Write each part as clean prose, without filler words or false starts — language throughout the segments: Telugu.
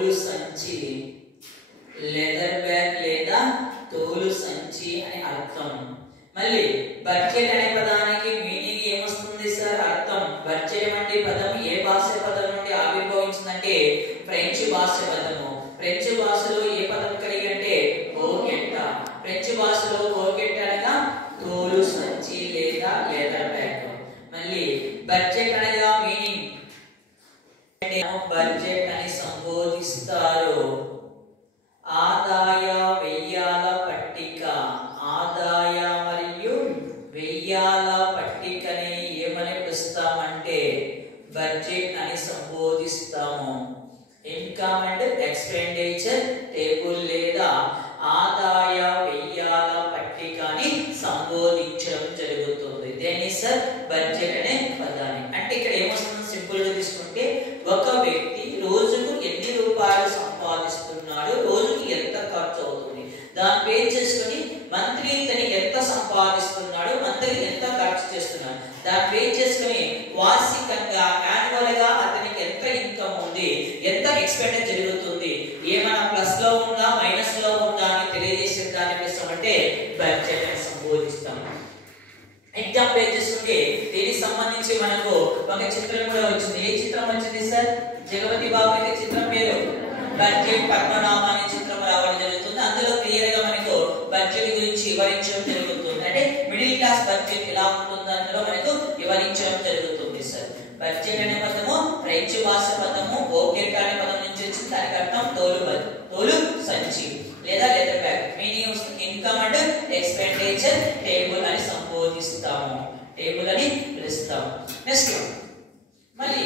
తోలు సంచి, లెదర్ బ్యాగ్ లేదా తోలు సంచి అని అర్థం. మళ్ళీ బడ్జెట్ అనే పదానికి మీనింగ్ ఏమొస్తుంది సార్? అర్థం. బడ్జెట్ వంటి పదం ఏ భాష పదం నుండి ఆవిర్భవించిందంటే ఫ్రెంచ్ భాష పదము. ఫ్రెంచ్ భాషలో ఏ పదం కలిగి అంటే కోకెట్ట. ఫ్రెంచ్ భాషలో కోకెట్ట అనగా తోలు సంచి లేదా లెదర్ బ్యాగ్. మళ్ళీ బడ్జెట్ అనగా మీనింగ్ బడ్జెట్ అని సంబోధిస్తారు. ఆదాయ వ్యయాల పట్టిక. ఆదాయ మరియు వ్యయాల పట్టికని ఏమని పిలుస్తామంటే బడ్జెట్ అని సంబోధిస్తాము. ఇన్కమ్ అండ్ ఎక్స్పెండిచర్ టేబుల్ లేదా ఆదాయ వ్యయాల పట్టికని సంబోధించడం జరుగుతుంది. దేని సార్? బడ్జెట్ అనే పదాన్ని. అంటే ఇక్కడ ఏమొస్తుంది? సింపుల్ గా తీసుకుంటే ఒక వ్యక్తి రోజుకు ఎన్ని రూపాయలు సంపాదిస్తున్నాడు, రోజుకి ఎంత ఖర్చు అవుతుంది, దాన్ని పే చేసుకుని మంత్లీ ఇతని ఎంత సంపాదిస్తున్నాడు, మంత్లీ ఎంత ఖర్చు చేస్తున్నాడు, దాన్ని పే చేసుకుని వార్షికంగా యాన్యువల్ గా అతనికి ఎంత ఇన్కమ్ ఉంది, ఎంత ఎక్స్పెండిచర్ జరుగుతుంది, ఏమైనా ప్లస్ లో ఉందా మైనస్ లో ఉందా అని తెలియజేసే దాన్ని పిలుస్తామంటే బడ్జెట్ అని సంబోధిస్తాం. ఎగ్జాంపుల్ చేసుకుంటే దీనికి సంబంధించి మనకు ఒక చిత్రం కూడా వచ్చింది. ఏ చిత్రం వచ్చింది సార్? జగపతి బాబు అయితే చిత్రం పేరు బడ్జెట్ పద్మనాభ అనే చిత్రం రావడం జరుగుతుంది. అందులో క్లియర్ గా మనకు బడ్జెట్ గురించి వివరించడం జరుగుతుంది. అంటే మిడిల్ క్లాస్ బడ్జెట్ ఎలా ఉంటుందో అందులో మనకు వివరించడం జరుగుతుంది సార్. బడ్జెట్ అనే పదము ఫ్రెంచ్ భాష పదము పోకెట్ అనే పదం నుంచి వచ్చింది. దానికి అర్థం తోలు సంచి లేదా లెదర్ బ్యాగ్. మీనింగ్ వస్తుంది ఇన్కమ్ అండ్ ఎక్స్పెండిచర్ టేబుల్ అని సంబోధిస్తాము. టేబుల్ అని పిలుస్తాము. నెక్స్ట్ మళ్ళీ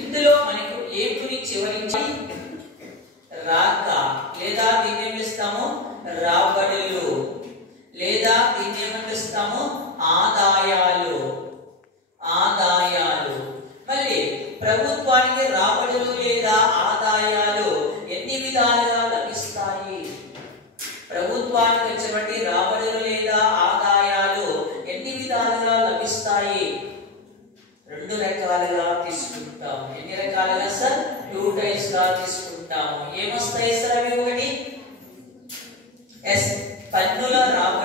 ఇందులో మనకు ఏ గురించి వివరించి రాక లేదా దీన్ని ఏం పిలుస్తాము రాబడులు లేదా దీన్ని ఏమని పిలుస్తాము ఆదాయాలు. ఆదాయాలు మళ్ళీ ప్రభుత్వానికి రాబడులు లేదా ఆదాయాలు ఎన్ని విధాలుగా లభిస్తాయి? ప్రభుత్వానికి వచ్చేటువంటి రాబడులు లేదా ఆదాయాలు ఎన్ని విధాలుగా లభిస్తాయి? రెండు రకాలుగా తీసుకుంటాము. ఎన్ని రకాలుగా సార్? 2 టైప్స్ గా తీసుకుంటాము. ఏమొస్తాయి సార్ అవి? ఒకటి పన్నుల రాబడులు